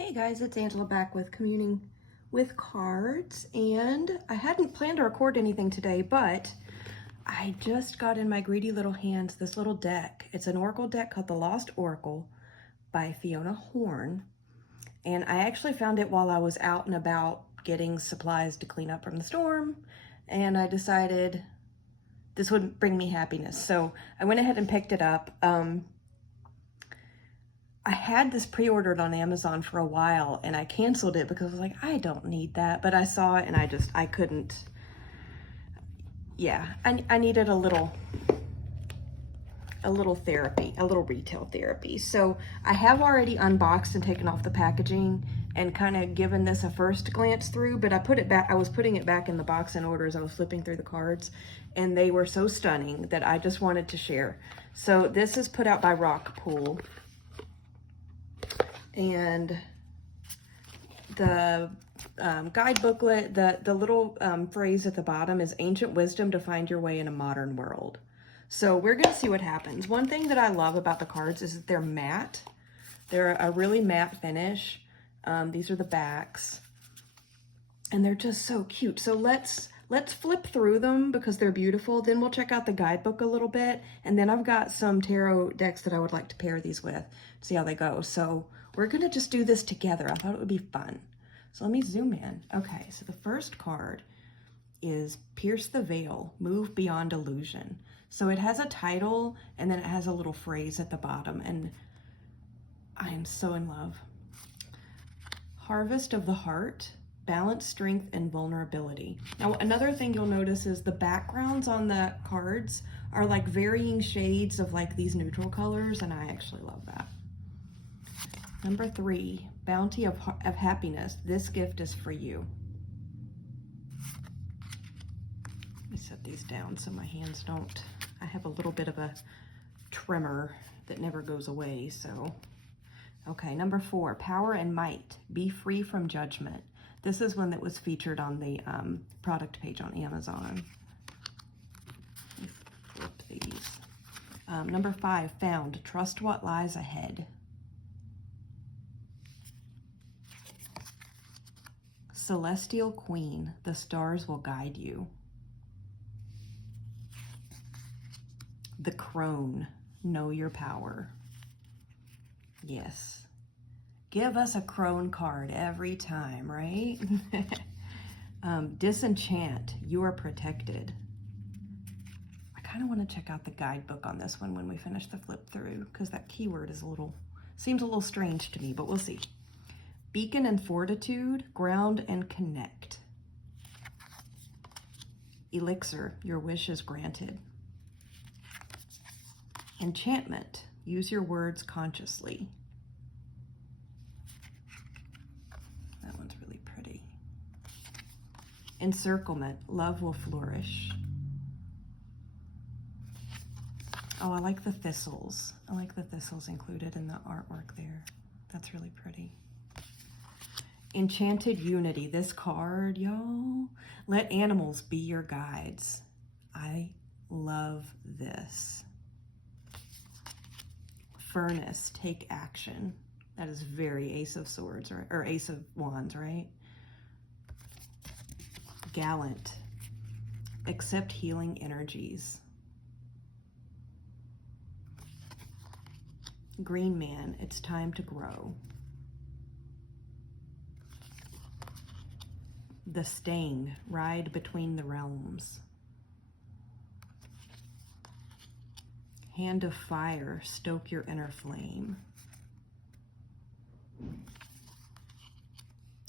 Hey guys, it's Angela back with Communing with Cards, and I hadn't planned to record anything today, but I just got in my greedy little hands this little deck. It's an Oracle deck called the Lost Oracle by Fiona Horn, and I actually found it while I was out and about getting supplies to clean up from the storm, and I decided this would bring me happiness, so I went ahead and picked it up. I had this pre-ordered on Amazon for a while and I canceled it because I was like, I don't need that. But I saw it and I couldn't. Yeah, I needed a little therapy, a little retail therapy. So I have already unboxed and taken off the packaging and kind of given this a first glance through, but I put it back, I was putting it back in the box in order as I was flipping through the cards, and they were so stunning that I just wanted to share. So this is put out by Rockpool. And the guide booklet, the little phrase at the bottom is ancient wisdom to find your way in a modern world. So we're going to see what happens. One thing that I love about the cards is that they're matte. They're a really matte finish. These are the backs. And they're just so cute. So let's flip through them because they're beautiful. Then we'll check out the guidebook a little bit. And then I've got some tarot decks that I would like to pair these with. See how they go. So we're going to just do this together. I thought it would be fun. So let me zoom in. Okay, so the first card is Pierce the Veil, Move Beyond Illusion. So it has a title and then it has a little phrase at the bottom. And I am so in love. Harvest of the Heart, Balance, Strength, and Vulnerability. Now, another thing you'll notice is the backgrounds on the cards are like varying shades of like these neutral colors, and I actually love that. Number 3, Bounty of Happiness. This gift is for you. Let me set these down so my hands don't, I have a little bit of a tremor that never goes away, so. Okay, number 4, Power and Might. Be free from judgment. This is one that was featured on the product page on Amazon. Let me flip these. Number 5, Found. Trust what lies ahead. Celestial Queen. The stars will guide you. The Crone. Know your power. Yes. Give us a crone card every time, right? Disenchant. You are protected. I kind of want to check out the guidebook on this one when we finish the flip through, because that keyword is seems a little strange to me, but we'll see. Beacon and Fortitude. Ground and connect. Elixir. Your wish is granted. Enchantment. Use your words consciously. That one's really pretty. Encirclement. Love will flourish. Oh, I like the thistles. I like the thistles included in the artwork there. That's really pretty. Enchanted Unity. This card, y'all. Let animals be your guides. I love this. Furnace. Take action. That is very Ace of Swords, right? Or Ace of Wands, right? Gallant. Accept healing energies. Green Man. It's time to grow. The Sting. Ride between the realms. Hand of Fire. Stoke your inner flame.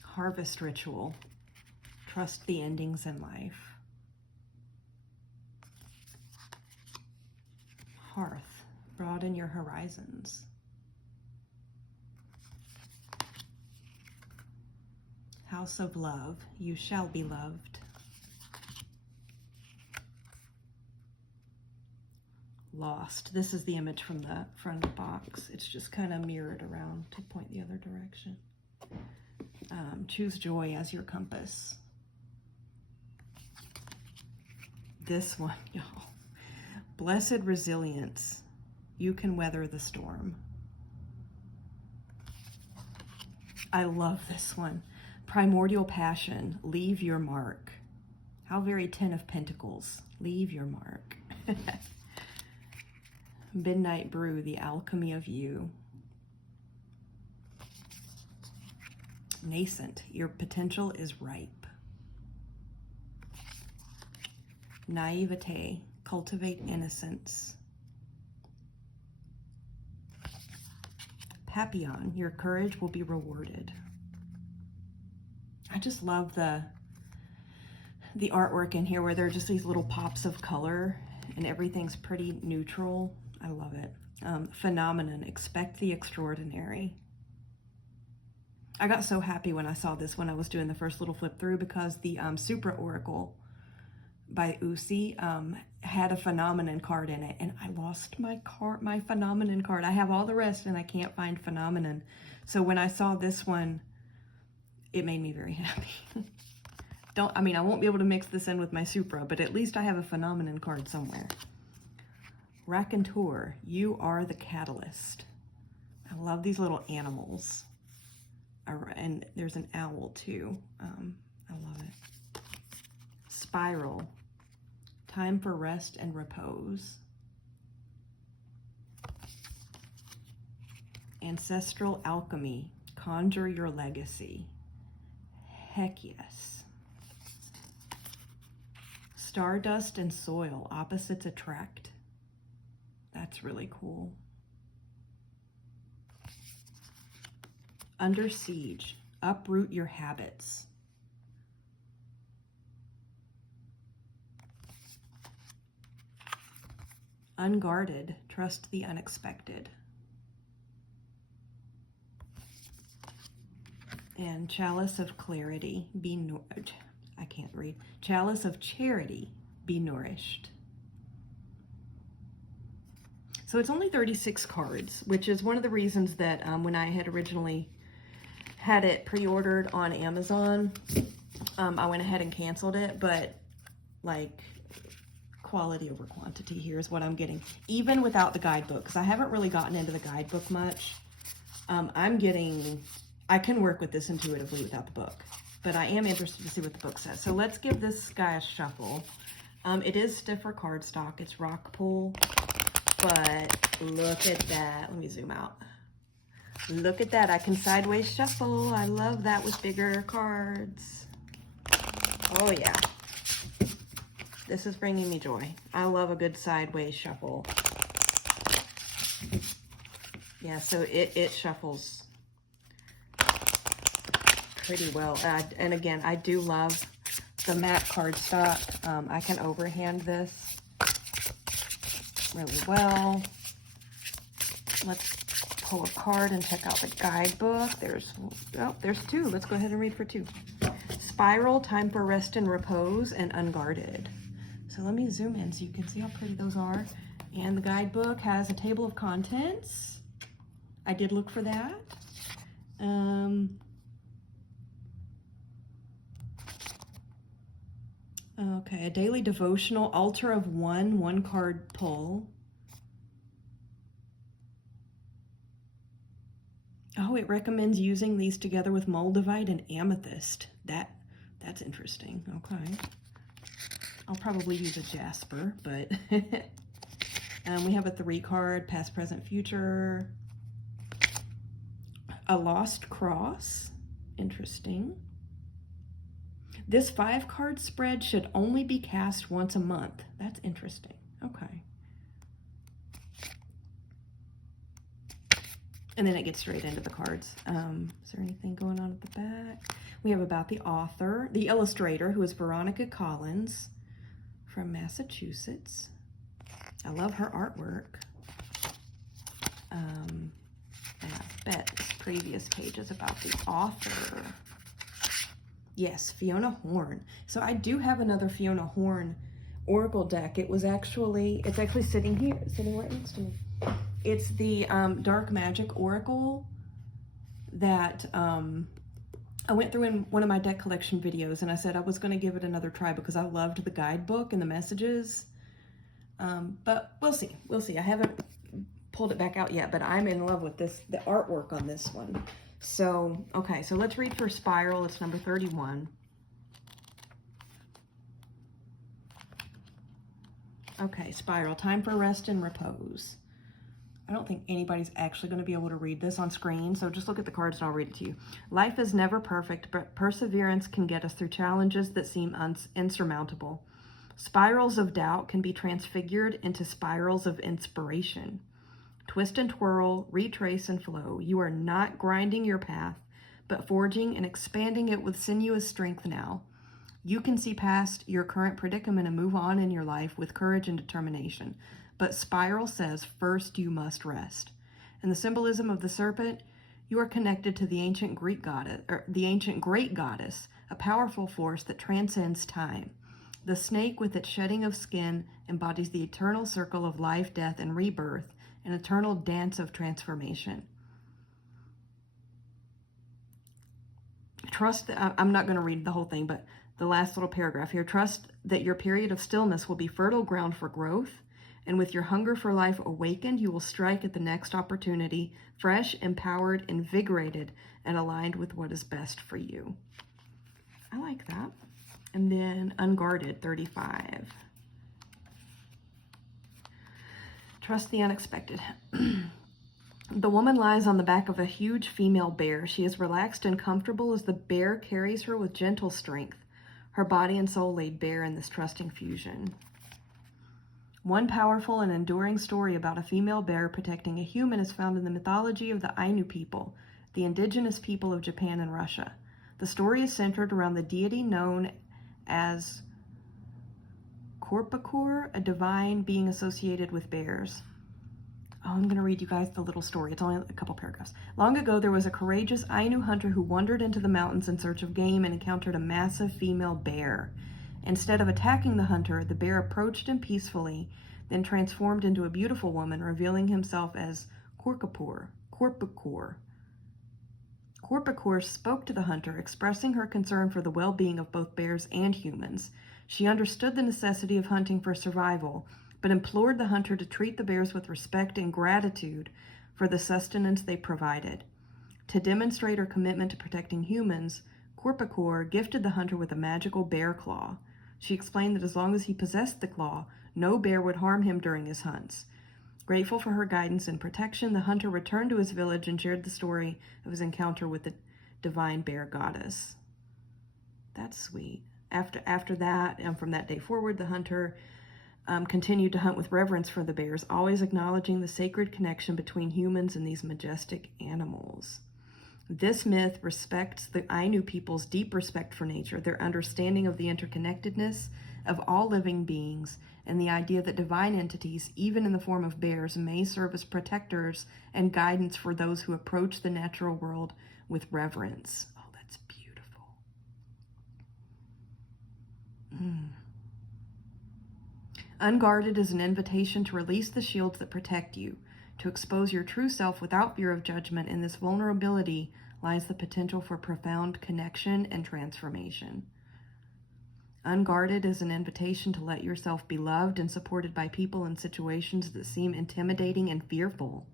Harvest Ritual. Trust the endings in life. Hearth. Broaden your horizons. House of Love. You shall be loved. Lost. This is the image from the front of the box. It's just kind of mirrored around to point the other direction. Choose joy as your compass. This one, y'all. Blessed resilience. You can weather the storm. I love this one. Primordial Passion, leave your mark. How very 10 of Pentacles, leave your mark. Midnight Brew, the alchemy of you. Nascent, your potential is ripe. Naivete, cultivate innocence. Papillon, your courage will be rewarded. I just love the artwork in here where there are just these little pops of color and everything's pretty neutral. I love it. Phenomenon, expect the extraordinary. I got so happy when I saw this when I was doing the first little flip through, because the Supra Oracle by Usi had a phenomenon card in it, and I lost my phenomenon card. I have all the rest and I can't find phenomenon. So when I saw this one, it made me very happy. I won't be able to mix this in with my Supra, but at least I have a phenomenon card somewhere. Raconteur, you are the catalyst. I love these little animals. And there's an owl too. I love it. Spiral, time for rest and repose. Ancestral alchemy, conjure your legacy. Heck yes. Stardust and soil, opposites attract. That's really cool. Under siege, uproot your habits. Unguarded, trust the unexpected. And chalice of clarity, I can't read. Chalice of charity, be nourished. So it's only 36 cards, which is one of the reasons that when I had originally had it pre-ordered on Amazon, I went ahead and canceled it, but like quality over quantity here is what I'm getting. Even without the guidebook, because I haven't really gotten into the guidebook much. I can work with this intuitively without the book, but I am interested to see what the book says. So let's give this guy a shuffle. It is stiffer cardstock. It's rock pull, but look at that. Let me zoom out. Look at that. I can sideways shuffle. I love that with bigger cards. Oh yeah. This is bringing me joy. I love a good sideways shuffle. Yeah, so it shuffles pretty well. And again, I do love the matte cardstock. I can overhand this really well. Let's pull a card and check out the guidebook. There's two. Let's go ahead and read for two. Spiral, time for rest and repose, and unguarded. So let me zoom in so you can see how pretty those are. And the guidebook has a table of contents. I did look for that. Okay, a daily devotional, altar of one card pull. Oh, it recommends using these together with moldavite and amethyst. That's interesting. Okay. I'll probably use a jasper, but we have a 3-card, past, present, future. A lost cross. Interesting. This 5-card spread should only be cast once a month. That's interesting. Okay. And then it gets straight into the cards. Is there anything going on at the back? We have about the author, the illustrator, who is Veronica Collins from Massachusetts. I love her artwork. And I bet this previous page is about the author. Yes, Fiona Horn. So I do have another Fiona Horn Oracle deck. It's actually sitting here, sitting right next to me. It's the Dark Magic Oracle that I went through in one of my deck collection videos, and I said I was going to give it another try because I loved the guidebook and the messages. But we'll see. We'll see. I haven't pulled it back out yet, but I'm in love with the artwork on this one. So, okay, so let's read for Spiral. It's number 31. Okay, Spiral, time for rest and repose. I don't think anybody's actually going to be able to read this on screen, so just look at the cards and I'll read it to you. Life is never perfect, but perseverance can get us through challenges that seem insurmountable. Spirals of doubt can be transfigured into spirals of inspiration. Twist and twirl, retrace and flow. You are not grinding your path, but forging and expanding it with sinuous strength now. You can see past your current predicament and move on in your life with courage and determination. But Spiral says, first you must rest. In the symbolism of the serpent, you are connected to the ancient Greek goddess, or the ancient great goddess, a powerful force that transcends time. The snake, with its shedding of skin, embodies the eternal circle of life, death, and rebirth, an eternal dance of transformation. Trust that, I'm not going to read the whole thing, but the last little paragraph here. Trust that your period of stillness will be fertile ground for growth, and with your hunger for life awakened, you will strike at the next opportunity, fresh, empowered, invigorated, and aligned with what is best for you. I like that. And then Unguarded, 35. Trust the unexpected. The woman lies on the back of a huge female bear. She is relaxed and comfortable as the bear carries her with gentle strength, her body and soul laid bare in this trusting fusion. One powerful and enduring story about a female bear protecting a human is found in the mythology of the Ainu people, the indigenous people of Japan and Russia. The story is centered around the deity known as Korpakor, a divine being associated with bears. Oh, I'm going to read you guys the little story. It's only a couple paragraphs. Long ago, there was a courageous Ainu hunter who wandered into the mountains in search of game and encountered a massive female bear. Instead of attacking the hunter, the bear approached him peacefully, then transformed into a beautiful woman, revealing himself as Korpakor. Korpakor spoke to the hunter, expressing her concern for the well-being of both bears and humans. She understood the necessity of hunting for survival, but implored the hunter to treat the bears with respect and gratitude for the sustenance they provided. To demonstrate her commitment to protecting humans, Korpakor gifted the hunter with a magical bear claw. She explained that as long as he possessed the claw, no bear would harm him during his hunts. Grateful for her guidance and protection, the hunter returned to his village and shared the story of his encounter with the divine bear goddess. That's sweet. After that, and from that day forward, the hunter continued to hunt with reverence for the bears, always acknowledging the sacred connection between humans and these majestic animals. This myth respects the Ainu people's deep respect for nature, their understanding of the interconnectedness of all living beings, and the idea that divine entities, even in the form of bears, may serve as protectors and guidance for those who approach the natural world with reverence. Oh, that's beautiful. Unguarded is an invitation to release the shields that protect you, to expose your true self without fear of judgment. In this vulnerability lies the potential for profound connection and transformation. Unguarded is an invitation to let yourself be loved and supported by people in situations that seem intimidating and fearful.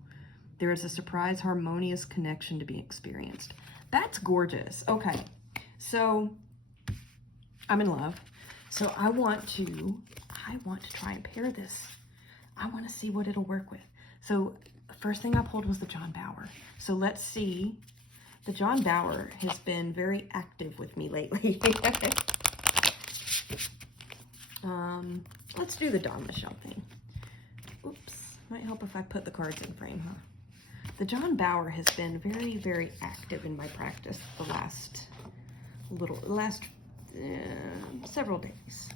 There is a surprise, harmonious connection to be experienced. That's gorgeous. Okay, so I'm in love. So I want to try and pair this. I want to see what it'll work with. So the first thing I pulled was the John Bauer. So let's see. The John Bauer has been very active with me lately. Let's do the Don Michelle thing. Oops, might help if I put the cards in frame, huh? The John Bauer has been very, very active in my practice the last several days.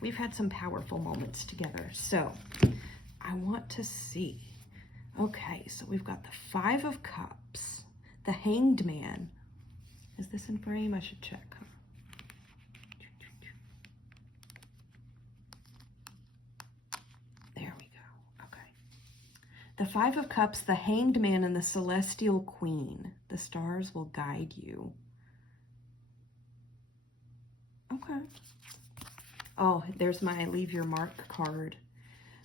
We've had some powerful moments together, so I want to see. Okay, so we've got the Five of Cups, the Hanged Man. Is this in frame? I should check. There we go. Okay. The Five of Cups, the Hanged Man, and the Celestial Queen. The stars will guide you. Okay. Oh, there's my Leave Your Mark card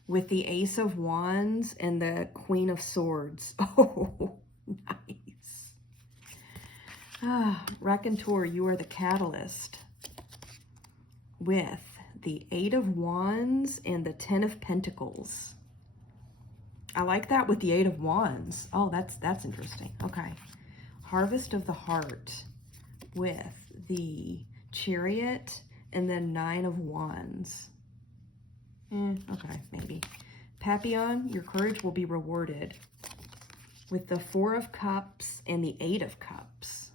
with the Ace of Wands and the Queen of Swords. Oh, nice. Raconteur, you are the catalyst. With the 8 of Wands and the 10 of Pentacles. I like that with the 8 of Wands. Oh, that's interesting. Okay. Harvest of the Heart with the Chariot and then 9 of Wands. Okay, maybe. Papillon, your courage will be rewarded with the 4 of Cups and the 8 of Cups.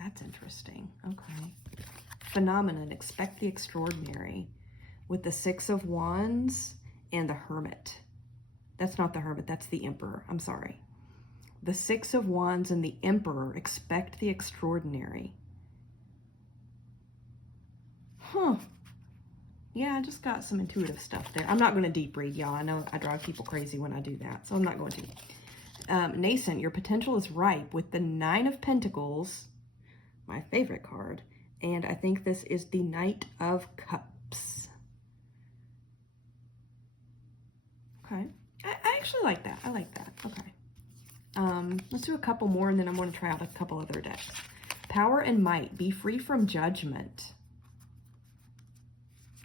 That's interesting. Okay. Phenomenon, expect the extraordinary with the 6 of Wands and the Hermit. That's not the Hermit, that's the Emperor. I'm sorry. The 6 of Wands and the Emperor, expect the extraordinary. Yeah, I just got some intuitive stuff there. I'm not going to deep read, y'all. I know I drive people crazy when I do that, so I'm not going to. Nascent, your potential is ripe with the 9 of Pentacles, my favorite card, and I think this is the Knight of Cups. Okay. I actually like that. I like that. Okay. Let's do a couple more, and then I'm going to try out a couple other decks. Power and Might, be free from judgment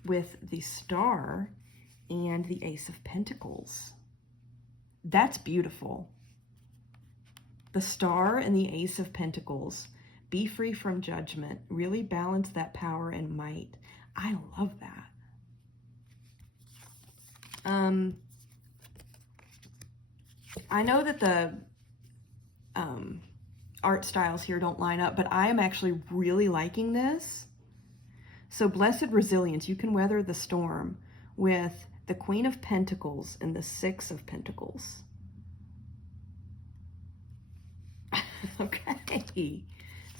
with the Star and the Ace of Pentacles. That's beautiful. The Star and the Ace of Pentacles. Be free from judgment. Really balance that power and might. I love that. I know that the art styles here don't line up, but I am actually really liking this. So blessed resilience, you can weather the storm with the Queen of Pentacles and the 6 of Pentacles. Okay.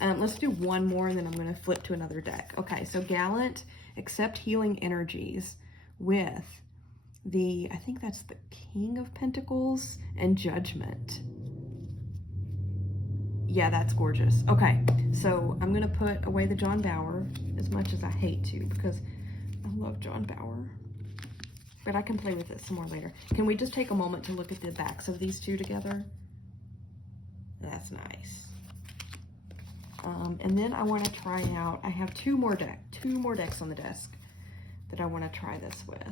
Let's do one more, and then I'm going to flip to another deck. Okay, so Gallant, accept healing energies with the, I think that's the King of Pentacles and Judgment. Yeah, that's gorgeous. Okay, so I'm going to put away the John Bauer, as much as I hate to, because I love John Bauer. But I can play with it some more later. Can we just take a moment to look at the backs of these two together? That's nice. And then I want to try out, I have two more decks on the desk that I want to try this with.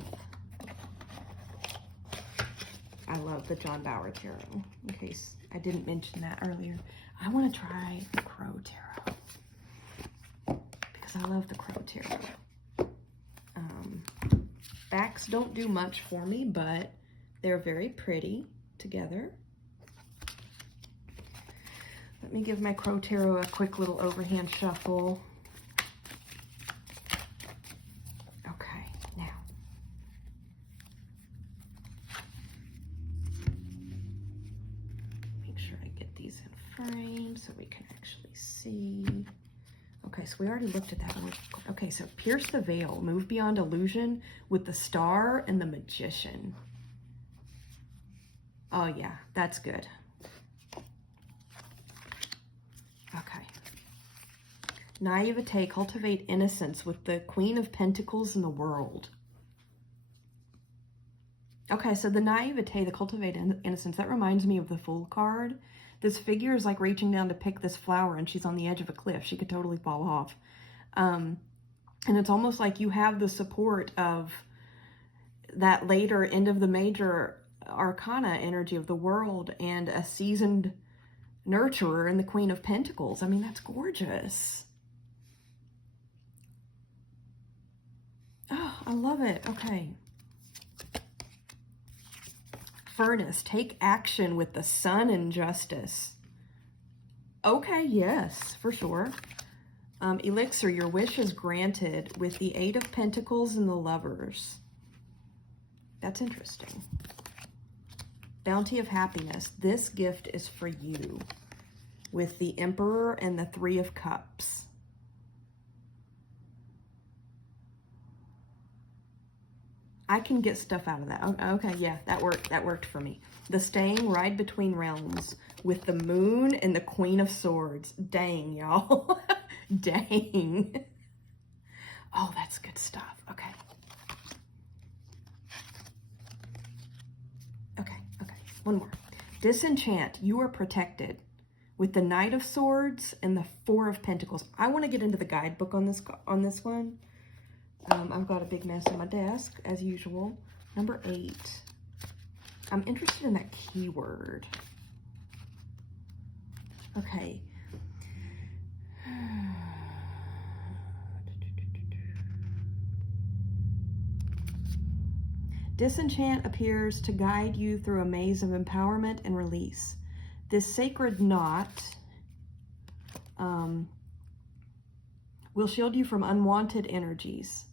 I love the John Bauer Tarot, in case I didn't mention that earlier. I want to try the Crow Tarot because I love the Crow Tarot. Backs don't do much for me, but they're very pretty together. Let me give my Crow Tarot a quick little overhand shuffle. Okay, now. Make sure I get these in frame so we can actually see. Okay, so we already looked at that one. Okay, so pierce the veil, move beyond illusion with the Star and the Magician. Oh yeah, that's good. Okay. Naivete, cultivate innocence with the Queen of Pentacles and the World. Okay, so the naivete, the cultivate innocence, that reminds me of the Fool card. This figure is like reaching down to pick this flower and she's on the edge of a cliff. She could totally fall off. And it's almost like you have the support of that later end of the major arcana energy of the World and a seasoned nurturer in the Queen of Pentacles. I mean, that's gorgeous. Oh, I love it. Okay. Furnace, take action with the Sun and Justice. Okay, yes, for sure. Elixir, your wish is granted with the 8 of Pentacles and the Lovers. That's interesting. Bounty of happiness, this gift is for you with the Emperor and the 3 of Cups. I can get stuff out of that. Okay, yeah, that worked for me. The Staying, ride between realms with the Moon and the Queen of Swords. Dang, y'all. Dang. Oh, that's good stuff. Okay. Okay. One more. Disenchant, you are protected with the Knight of Swords and the Four of Pentacles. I want to get into the guidebook on this one. I've got a big mess on my desk, as usual. Number 8. I'm interested in that keyword. Okay. Disenchant appears to guide you through a maze of empowerment and release. This sacred knot will shield you from unwanted energies.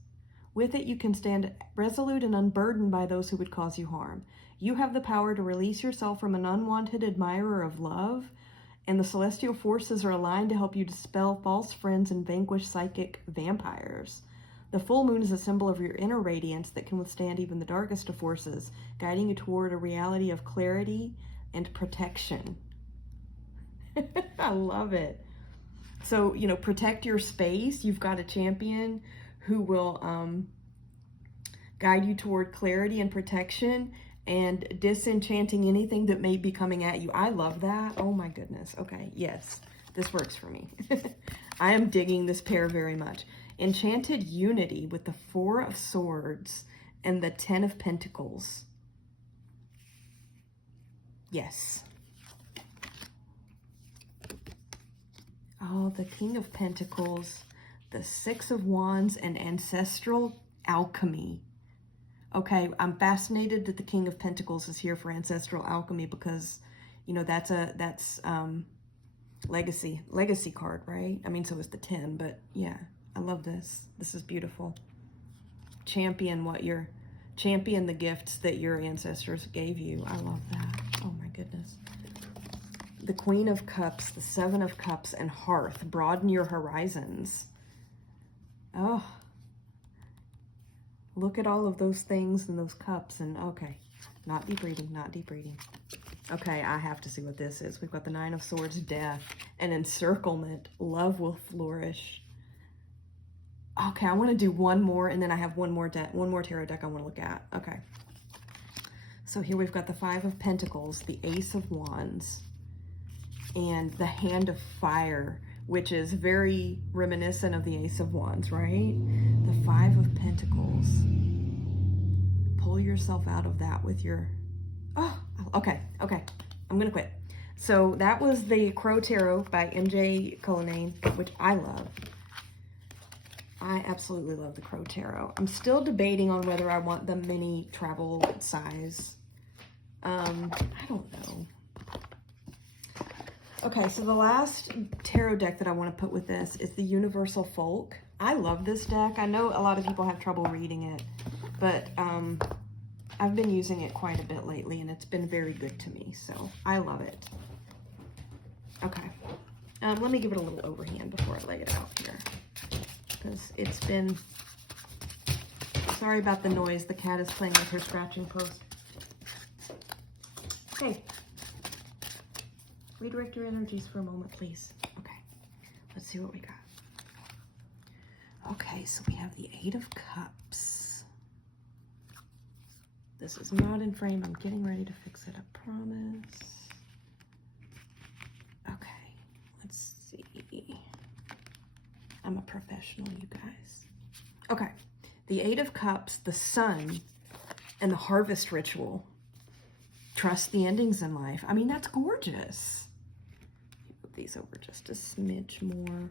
With it, you can stand resolute and unburdened by those who would cause you harm. You have the power to release yourself from an unwanted admirer of love, and the celestial forces are aligned to help you dispel false friends and vanquish psychic vampires. The full moon is a symbol of your inner radiance that can withstand even the darkest of forces, guiding you toward a reality of clarity and protection. I love it. So, you know, protect your space. You've got a champion who will guide you toward clarity and protection and disenchanting anything that may be coming at you. I love that. Oh my goodness. Okay, yes, this works for me. I am digging this pair very much. Enchanted unity with the Four of Swords and the Ten of Pentacles. Yes. Oh, the King of Pentacles, the Six of Wands, and ancestral alchemy. Okay, I'm fascinated that the King of Pentacles is here for ancestral alchemy because, you know, that's legacy card, right? I mean, so is the 10, but yeah, I love this. This is beautiful. Champion the gifts that your ancestors gave you. I love that. Oh my goodness. The Queen of Cups, the Seven of Cups, and Hearth. Broaden your horizons. Oh, look at all of those things and those cups. And okay, not deep reading, not deep reading. Okay, I have to see what this is. We've got the Nine of Swords, Death, and Encirclement. Love will flourish. Okay, I want to do one more, and then I have one more tarot deck I want to look at. Okay. So here we've got the Five of Pentacles, the Ace of Wands, and the Hand of Fire, which is very reminiscent of the Ace of Wands, right? The Five of Pentacles. Pull yourself out of that with your... Oh, okay. I'm going to quit. So that was the Crow Tarot by MJ Cullinane, which I love. I absolutely love the Crow Tarot. I'm still debating on whether I want the mini travel size. I don't know. Okay, so the last tarot deck that I want to put with this is the Universal Folk. I love this deck. I know a lot of people have trouble reading it, but I've been using it quite a bit lately, and it's been very good to me, so I love it. Okay, let me give it a little overhand before I lay it out here, because it's been... Sorry about the noise. The cat is playing with her scratching post. Okay. Redirect your energies for a moment, please. Okay, let's see what we got. Okay, so we have the Eight of Cups. This is not in frame. I'm getting ready to fix it, I promise. Okay, let's see. I'm a professional, you guys. Okay, the Eight of Cups, the Sun, and the Harvest Ritual. Trust the endings in life. I mean, that's gorgeous. Move these over just a smidge more.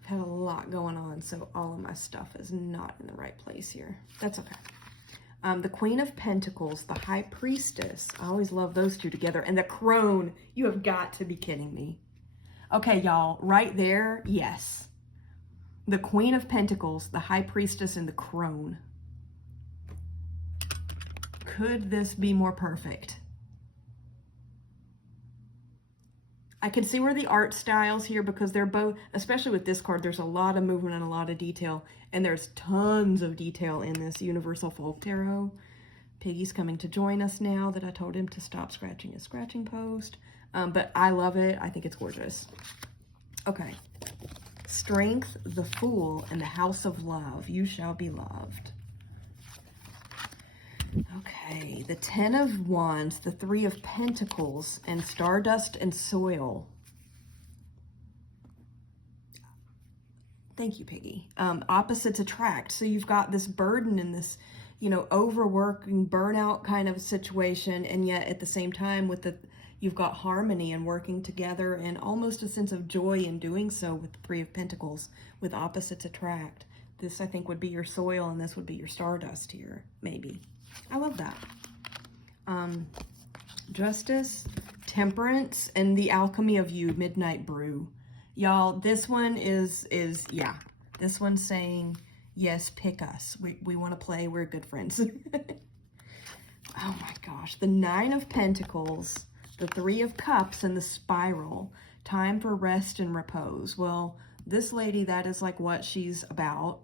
I've had a lot going on, so all of my stuff is not in the right place here. That's okay. The Queen of Pentacles, the High Priestess. I always love those two together. And the Crone. You have got to be kidding me. Okay, y'all, right there, yes. The Queen of Pentacles, the High Priestess, and the Crone. Could this be more perfect? I can see where the art styles here, because they're both, especially with this card, there's a lot of movement and a lot of detail, and there's tons of detail in this Universal Folk Tarot. Piggy's coming to join us now that I told him to stop scratching his scratching post. But I love it. I think it's gorgeous. Okay. Strength, the Fool, and the House of Love. You shall be loved. Okay, the 10 of Wands, the 3 of Pentacles, and Stardust and Soil. Thank you, Piggy. Opposites attract. So you've got this burden and this, you know, overworking, burnout kind of situation, and yet at the same time you've got harmony and working together and almost a sense of joy in doing so with the 3 of Pentacles, with opposites attract. This, I think, would be your soil, and this would be your stardust here, maybe. I love that. Justice, Temperance, and the Alchemy of You, Midnight Brew. Y'all, this one is yeah. This one's saying, yes, pick us. We want to play. We're good friends. Oh my gosh. The 9 of Pentacles, the 3 of Cups, and the Spiral. Time for rest and repose. Well, this lady, that is like what she's about.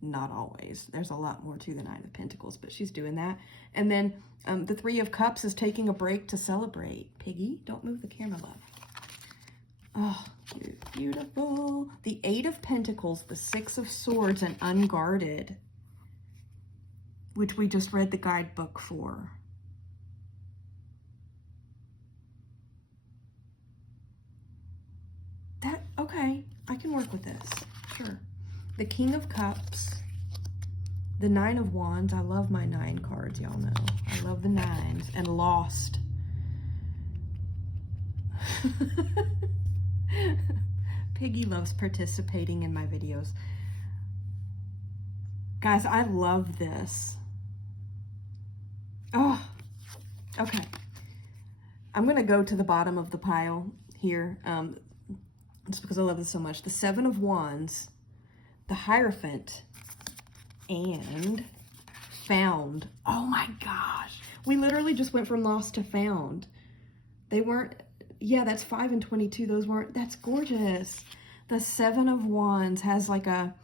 Not always. There's a lot more to the 9 of Pentacles, but she's doing that. And then the 3 of Cups is taking a break to celebrate. Piggy, don't move the camera, love. Oh, beautiful. The 8 of Pentacles, the 6 of Swords, and Unguarded, which we just read the guidebook for. Okay, I can work with this, sure. The King of Cups, the 9 of Wands. I love my 9 cards, y'all know. I love the 9s. And Lost. Piggy loves participating in my videos. Guys, I love this. Oh, okay. I'm going to go to the bottom of the pile here, just because I love this so much. The 7 of Wands, the Hierophant, and Found. Oh my gosh. We literally just went from Lost to Found. They weren't, yeah, that's 5 and 22. Those weren't, that's gorgeous. The 7 of Wands has like a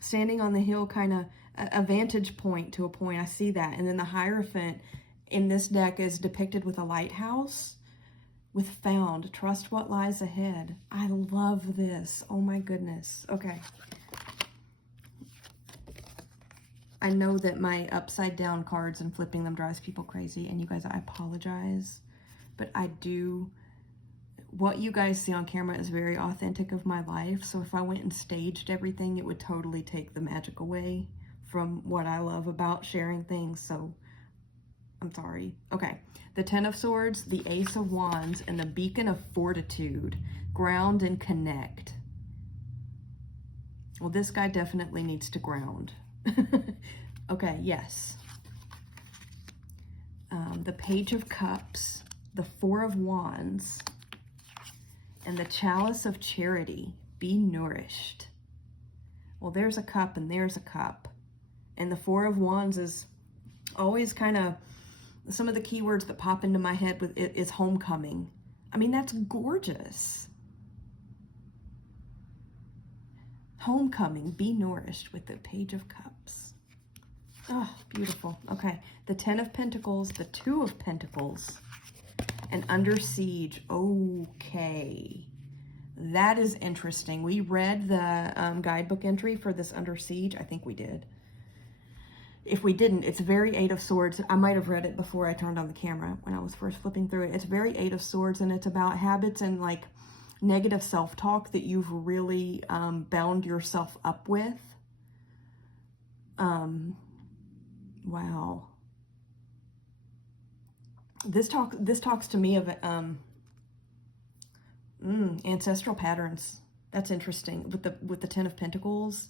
standing on the hill kind of a vantage point to a point. I see that. And then the Hierophant in this deck is depicted with a lighthouse with Found. Trust what lies ahead. I love this. Oh my goodness. Okay. I know that my upside down cards and flipping them drives people crazy. And you guys, I apologize. But I do, what you guys see on camera is very authentic of my life. So if I went and staged everything, it would totally take the magic away from what I love about sharing things. So I'm sorry. Okay. The 10 of Swords, the Ace of Wands, and the Beacon of Fortitude. Ground and connect. Well, this guy definitely needs to ground. Okay, yes. The Page of Cups, the 4 of Wands, and the Chalice of Charity. Be nourished. Well, there's a cup and there's a cup. And the 4 of Wands is always kind of, some of the keywords that pop into my head with it is homecoming. I mean, that's gorgeous. Homecoming, be nourished with the Page of Cups. Oh, beautiful. Okay, the 10 of Pentacles, the 2 of Pentacles, and Under Siege. Okay, that is interesting. We read the guidebook entry for this Under Siege. I think we did. If we didn't, it's very 8 of Swords. I might have read it before I turned on the camera when I was first flipping through it. It's very 8 of Swords, and it's about habits and like negative self-talk that you've really bound yourself up with. Wow. This talks to me of ancestral patterns. That's interesting with the 10 of Pentacles.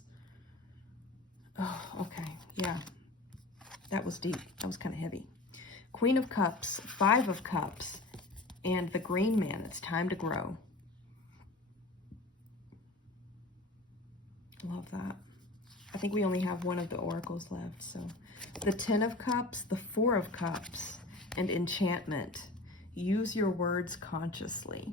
Oh, okay, yeah. That was deep. That was kind of heavy. Queen of Cups, 5 of Cups, and the Green Man. It's time to grow. Love that. I think we only have one of the oracles left. So the 10 of Cups, the 4 of Cups, and Enchantment. Use your words consciously.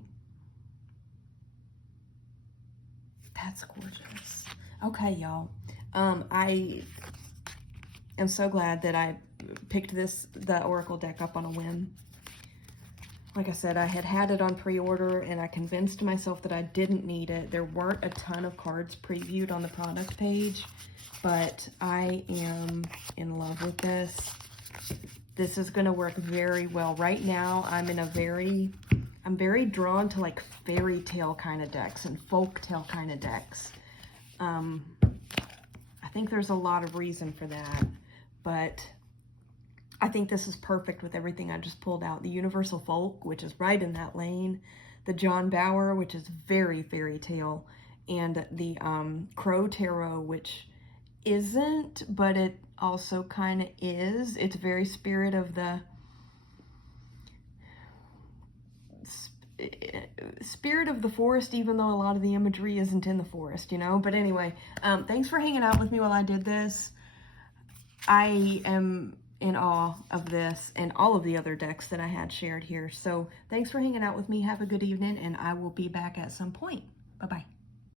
That's gorgeous. Okay, y'all. I am so glad that I picked the oracle deck up on a whim. Like I said, I had it on pre-order, and I convinced myself that I didn't need it. There weren't a ton of cards previewed on the product page, but I am in love with this. This is going to work very well. Right now, I'm very drawn to like fairy tale kind of decks and folk tale kind of decks. I think there's a lot of reason for that, but I think this is perfect with everything I just pulled out. The Universal Folk, which is right in that lane, the John Bauer, which is very fairy tale, and the Crow Tarot, which isn't, but it also kind of is. It's very spirit of the forest, even though a lot of the imagery isn't in the forest, you know. But anyway, thanks for hanging out with me while I did this. I am in awe of this and all of the other decks that I had shared here. So thanks for hanging out with me. Have a good evening, and I will be back at some point. Bye-bye.